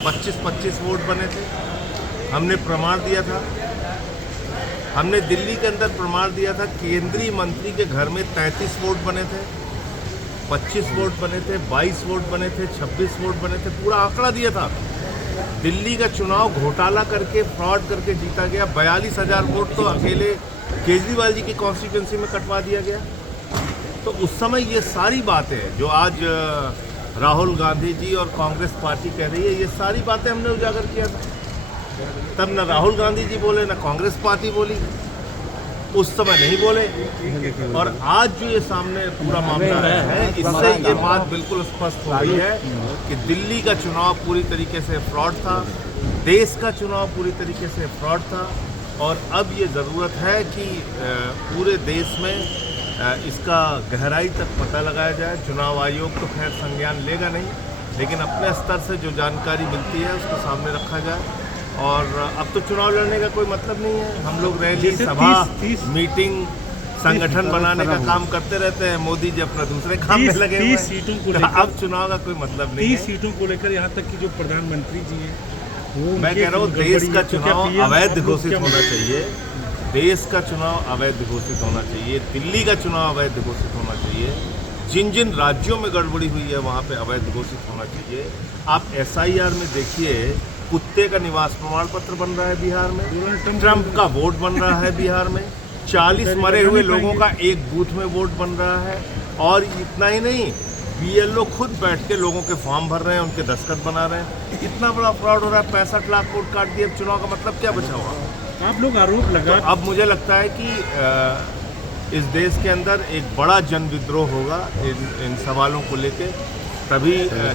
25-25 vote बने थे। हमने प्रमाण दिया था, हमने दिल्ली के अंदर प्रमाण दिया था। केंद्रीय मंत्री के घर में 33 वोट बने थे, 25 वोट बने थे, 22 वोट बने थे, 26 वोट बने थे। पूरा आंकड़ा दिया था। दिल्ली का चुनाव घोटाला करके, फ्रॉड करके जीता गया। 42,000 वोट तो अकेले केजरीवाल जी की कॉन्स्टिट्यूंसी में कटवा दिया गया। तो उस समय ये सारी बातें जो आज राहुल गांधी जी और कांग्रेस पार्टी कह रही है, ये सारी बातें हमने उजागर किया था। तब न राहुल गांधी जी बोले, न कांग्रेस पार्टी बोली, उस समय नहीं बोले। और आज जो ये सामने पूरा मामला है, इससे ये बात बिल्कुल स्पष्ट हो गई है कि दिल्ली का चुनाव पूरी तरीके से फ्रॉड था, देश का चुनाव पूरी तरीके से फ्रॉड था। और अब ये ज़रूरत है कि पूरे देश में इसका गहराई तक पता लगाया जाए। चुनाव आयोग तो खैर संज्ञान लेगा नहीं, लेकिन अपने स्तर से जो जानकारी मिलती है उसको सामने रखा जाए। और अब तो चुनाव लड़ने का कोई मतलब नहीं है। हम लोग रैली, सभा, मीटिंग, संगठन बनाने का काम करते रहते हैं। मोदी जी अपना दूसरे काम में लगे हुए हैं। सीटों को लेकर अब चुनाव का कोई मतलब नहीं है। 30 सीटों को लेकर यहाँ तक कि जो प्रधानमंत्री जी हैं, मैं कह रहा हूँ देश का चुनाव अवैध घोषित होना चाहिए। देश का चुनाव अवैध घोषित होना चाहिए। दिल्ली का चुनाव अवैध घोषित होना चाहिए। जिन जिन राज्यों में गड़बड़ी हुई है वहाँ पे अवैध घोषित होना चाहिए। आप SIR में देखिए, कुत्ते का निवास प्रमाण पत्र बन रहा है बिहार में, ट्रंप का वोट बन रहा है बिहार में, 40 मरे हुए लोगों का एक बूथ में वोट बन रहा है। और इतना ही नहीं, BLO खुद बैठ के लोगों के फॉर्म भर रहे हैं, उनके दस्तखत बना रहे हैं। इतना बड़ा फ्रॉड हो रहा है। 65 लाख वोट काट दिए। अब चुनाव का मतलब क्या बचा हुआ? आप लोग आरोप लगा, तो अब मुझे लगता है कि इस देश के अंदर एक बड़ा जन विद्रोह होगा इन सवालों को लेके। तभी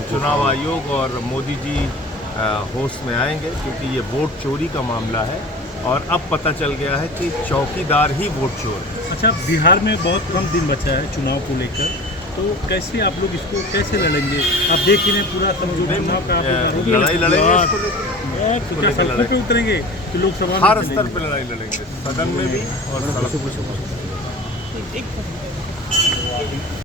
चुनाव आयोग और मोदी जी होश में आएंगे, क्योंकि ये वोट चोरी का मामला है और अब पता चल गया है कि चौकीदार ही वोट चोर है। अच्छा, बिहार में बहुत कम दिन बचा है चुनाव को लेकर, तो कैसे आप लोग इसको कैसे लड़ेंगे? आप देख ही नहीं पूरा समझो चुनाव का लड़ाई लड़ेंगे इसको लेकर। तो क्या सड़कों पे उतरेंगे कि लोकसभा में? हर स्तर पर लड़ाई लड़ेंगे, सदन में भी और सड़कों पे।